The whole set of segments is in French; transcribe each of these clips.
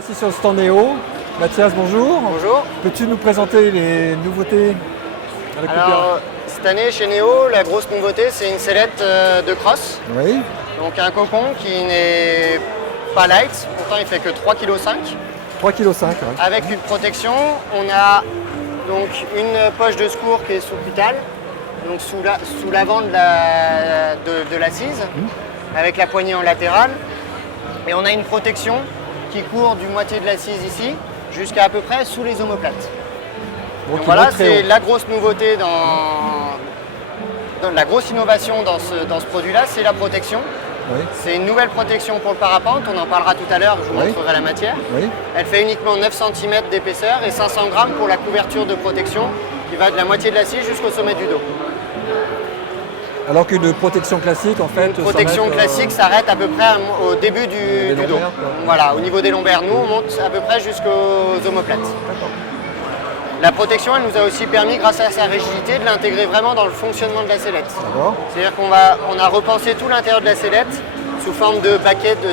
Voici sur le stand Néo. Mathias, bonjour. Bonjour. Peux-tu nous présenter les nouveautés à la Cooper? Alors, cette année chez Néo, la grosse nouveauté, c'est une sellette de cross. Oui. Donc un cocon qui n'est pas light, pourtant il fait que 3,5 kg. 3,5 kg. Ouais. Avec une protection, on a donc une poche de secours qui est sous pétale, donc sous l'avant de l'assise, avec la poignée en latérale. Et on a une protection qui court du moitié de l'assise ici jusqu'à à peu près sous les omoplates. Donc voilà, c'est la grosse nouveauté dans la grosse innovation dans ce produit-là, c'est la protection. Oui. C'est une nouvelle protection pour le parapente, on en parlera tout à l'heure, je vous montrerai la matière. Oui. Elle fait uniquement 9 cm d'épaisseur et 500 g pour la couverture de protection qui va de la moitié de l'assise jusqu'au sommet du dos. Alors qu'une protection classique, en fait, une protection classique s'arrête à peu près au début du dos. Voilà, au niveau des lombaires. Nous, on monte à peu près jusqu'aux omoplates. La protection, elle nous a aussi permis, grâce à sa rigidité, de l'intégrer vraiment dans le fonctionnement de la sellette. C'est-à-dire qu'on a repensé tout l'intérieur de la sellette sous forme de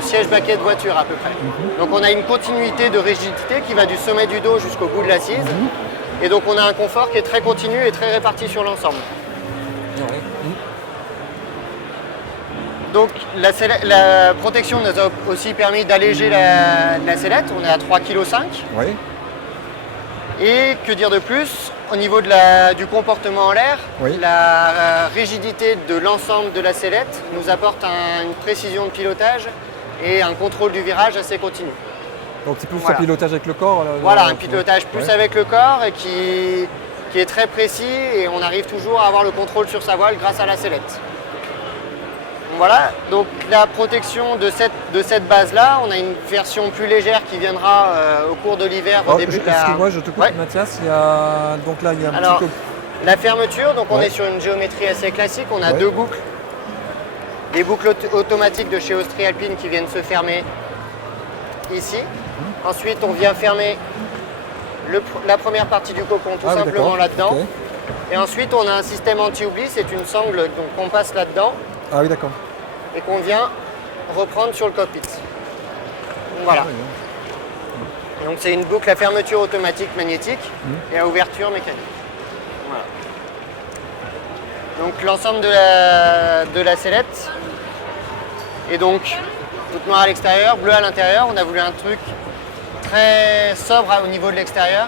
siège baquet de voiture à peu près. Donc on a une continuité de rigidité qui va du sommet du dos jusqu'au bout de l'assise. Et donc on a un confort qui est très continu et très réparti sur l'ensemble. Donc la protection nous a aussi permis d'alléger la sellette, on est à 3,5 kg. Oui. Et que dire de plus, au niveau du comportement en l'air, la rigidité de l'ensemble de la sellette nous apporte une précision de pilotage et un contrôle du virage assez continu. Donc c'est plus un pilotage avec le corps Voilà, un pilotage plus avec le corps et qui est très précis et on arrive toujours à avoir le contrôle sur sa voile grâce à la sellette. Voilà, donc la protection de cette base-là, on a une version plus légère qui viendra au cours de l'hiver, au début de la... Excuse-moi, je te coupe Mathias, donc là il y a un petit... La fermeture, donc on est sur une géométrie assez classique, on a deux boucles. Des boucles automatiques de chez Austria Alpine qui viennent se fermer ici. Ensuite, on vient fermer la première partie du cocon tout simplement là-dedans. Et ensuite, on a un système anti-oubli, c'est une sangle qu'on passe là-dedans. Ah oui, d'accord. Et qu'on vient reprendre sur le cockpit. Donc, voilà. Donc c'est une boucle à fermeture automatique magnétique et à ouverture mécanique. Voilà. Donc l'ensemble de la sellette est donc toute noire à l'extérieur, bleu à l'intérieur. On a voulu un truc très sobre au niveau de l'extérieur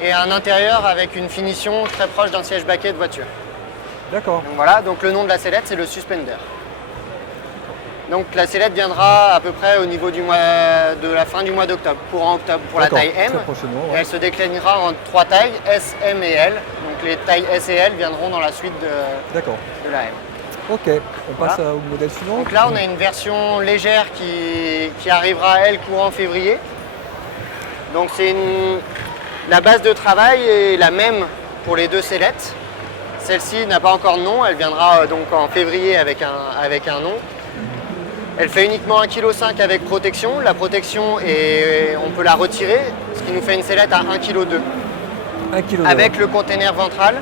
et un intérieur avec une finition très proche d'un siège baquet de voiture. D'accord. Donc voilà, donc le nom de la sellette, c'est le Suspender. Donc la sellette viendra à peu près au niveau de la fin du mois d'octobre, courant octobre pour la taille M. Et elle se déclinera en 3 tailles, S, M et L. Donc les tailles S et L viendront dans la suite de la M. Ok, on passe au modèle suivant. Donc là, on a une version légère qui arrivera, elle, courant février. Donc la base de travail est la même pour les deux sellettes. Celle-ci n'a pas encore de nom, elle viendra donc en février avec un nom. Elle fait uniquement 1,5 kg avec protection. La protection, on peut la retirer, ce qui nous fait une sellette à 1,2 kg. 1,2 kg. Avec le container ventral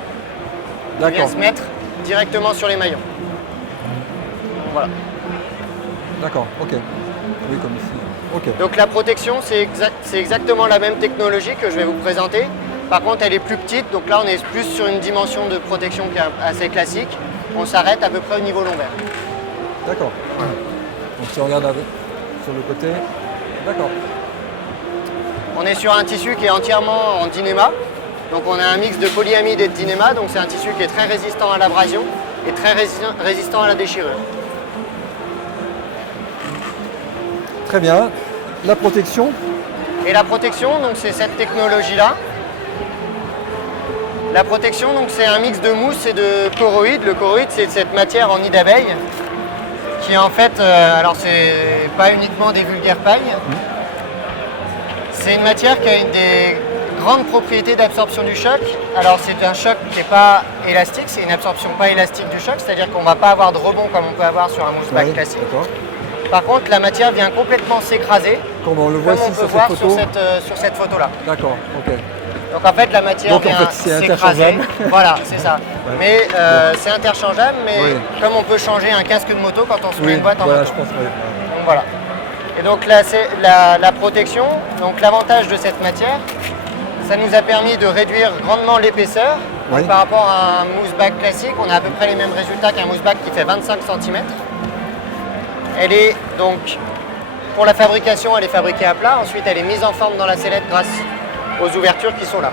qui vient se mettre directement sur les maillons. Voilà. D'accord, ok. Oui, comme ici. Okay. Donc la protection, c'est exactement la même technologie que je vais vous présenter. Par contre, elle est plus petite, donc là on est plus sur une dimension de protection qui est assez classique. On s'arrête à peu près au niveau lombaire. D'accord. Donc si on regarde sur le côté, d'accord. On est sur un tissu qui est entièrement en Dynéma. Donc on a un mix de polyamide et de Dynéma, donc c'est un tissu qui est très résistant à l'abrasion et très résistant à la déchirure. Très bien. La protection? Et la protection, donc c'est cette technologie-là. La protection, donc c'est un mix de mousse et de choroïde. Le choroïde, c'est cette matière en nid d'abeille qui en fait, alors c'est pas uniquement des vulgaires pailles. C'est une matière qui a des grandes propriétés d'absorption du choc. Alors c'est un choc qui n'est pas élastique, c'est une absorption pas élastique du choc, c'est-à-dire qu'on ne va pas avoir de rebond comme on peut avoir sur un mousse back classique. Par contre, la matière vient complètement s'écraser, comme on le voit ici sur cette photo-là. D'accord, ok. Donc en fait, la matière vient s'écraser. Voilà, c'est ça. Mais c'est interchangeable, mais comme on peut changer un casque de moto quand on se met une boîte en moto. Je pense, Donc voilà. Et donc là, c'est la protection. Donc l'avantage de cette matière, ça nous a permis de réduire grandement l'épaisseur. Oui. Par rapport à un mousse bag classique, on a à peu près les mêmes résultats qu'un mousse bag qui fait 25 cm. Elle est donc, pour la fabrication, elle est fabriquée à plat. Ensuite, elle est mise en forme dans la sellette grâce aux ouvertures qui sont là.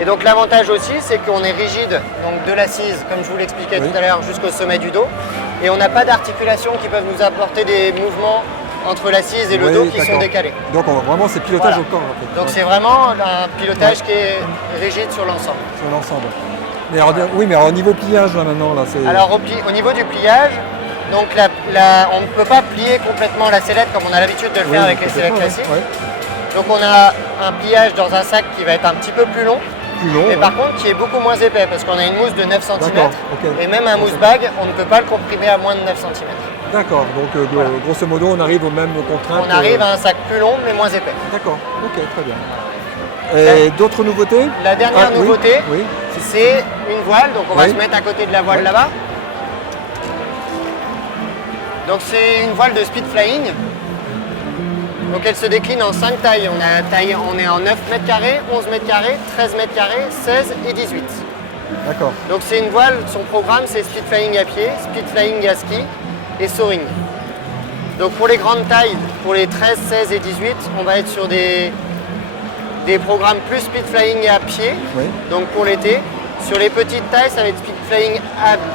Et donc l'avantage aussi, c'est qu'on est rigide, donc de l'assise, comme je vous l'expliquais tout à l'heure, jusqu'au sommet du dos. Et on n'a pas d'articulations qui peuvent nous apporter des mouvements entre l'assise et le dos qui sont décalés. Donc vraiment c'est pilotage au corps en fait. Donc c'est vraiment un pilotage qui est rigide sur l'ensemble. Sur l'ensemble. Mais alors, oui, mais alors, au niveau pliage là maintenant là c'est. Alors au niveau du pliage, donc on ne peut pas plier complètement la sellette comme on a l'habitude de le faire avec les sellettes classiques. Ouais. Donc on a un pliage dans un sac qui va être un petit peu plus long. Mais par contre qui est beaucoup moins épais parce qu'on a une mousse de 9 cm et même un mousse bag, on ne peut pas le comprimer à moins de 9 cm. D'accord, donc voilà. Grosso modo on arrive aux mêmes contraintes. On arrive à un sac plus long mais moins épais. D'accord, ok, très bien. Et d'autres nouveautés? La dernière nouveauté, oui. C'est une voile, donc on va se mettre à côté de la voile là-bas. Donc c'est une voile de speed flying. Donc elle se décline en 5 tailles. On est en 9 mètres carrés, 11 mètres carrés, 13 mètres carrés, 16 et 18. D'accord. Donc c'est une voile, son programme c'est speed flying à pied, speed flying à ski et soaring. Donc pour les grandes tailles, pour les 13, 16 et 18, on va être sur des programmes plus speed flying à pied, donc pour l'été. Sur les petites tailles, ça va être speed flying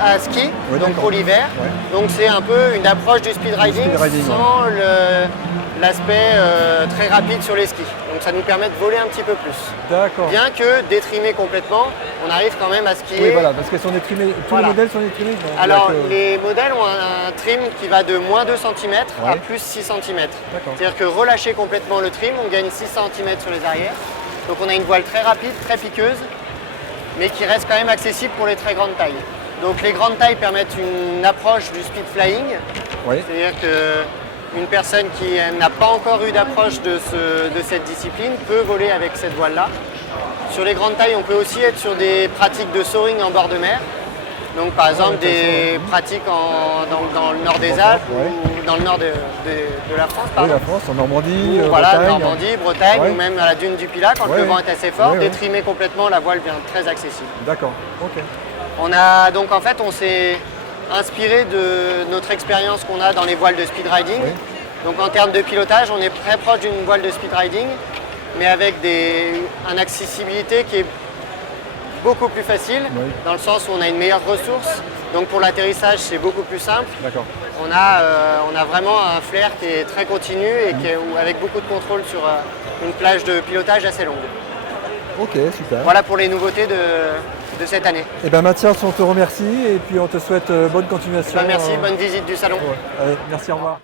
à ski, donc pour l'hiver. Donc c'est un peu une approche du speed riding, sans l'aspect très rapide sur les skis. Donc ça nous permet de voler un petit peu plus. D'accord. Bien que détrimé complètement, on arrive quand même à skier. Oui, voilà, parce qu'elles sont détrimées. Tous les modèles sont détrimés. Alors les modèles ont un trim qui va de moins 2 cm à plus 6 cm. C'est-à-dire que relâcher complètement le trim, on gagne 6 cm sur les arrières. Donc on a une voile très rapide, très piqueuse, mais qui reste quand même accessible pour les très grandes tailles. Donc les grandes tailles permettent une approche du speed flying. C'est-à-dire qu'une personne qui n'a pas encore eu d'approche de cette discipline peut voler avec cette voile-là. Sur les grandes tailles, on peut aussi être sur des pratiques de soaring en bord de mer. Donc par exemple des pratiques dans le nord des Alpes ou dans le nord de la France. Oui, la France, en Normandie, voilà, Bretagne. Normandie, Bretagne ou même à la dune du Pilat quand le vent est assez fort. Détrimer complètement, la voile devient très accessible. D'accord, ok. Donc en fait, on s'est inspiré de notre expérience qu'on a dans les voiles de speed riding. Donc en termes de pilotage, on est très proche d'une voile de speed riding, mais avec une accessibilité qui est beaucoup plus facile, dans le sens où on a une meilleure ressource. Donc pour l'atterrissage, c'est beaucoup plus simple. On a vraiment un flair qui est très continu et avec beaucoup de contrôle sur une plage de pilotage assez longue. Ok, super. Voilà pour les nouveautés de cette année. Eh bien Mathias, on te remercie et puis on te souhaite bonne continuation. Merci, bonne visite du salon. Allez, merci, au revoir.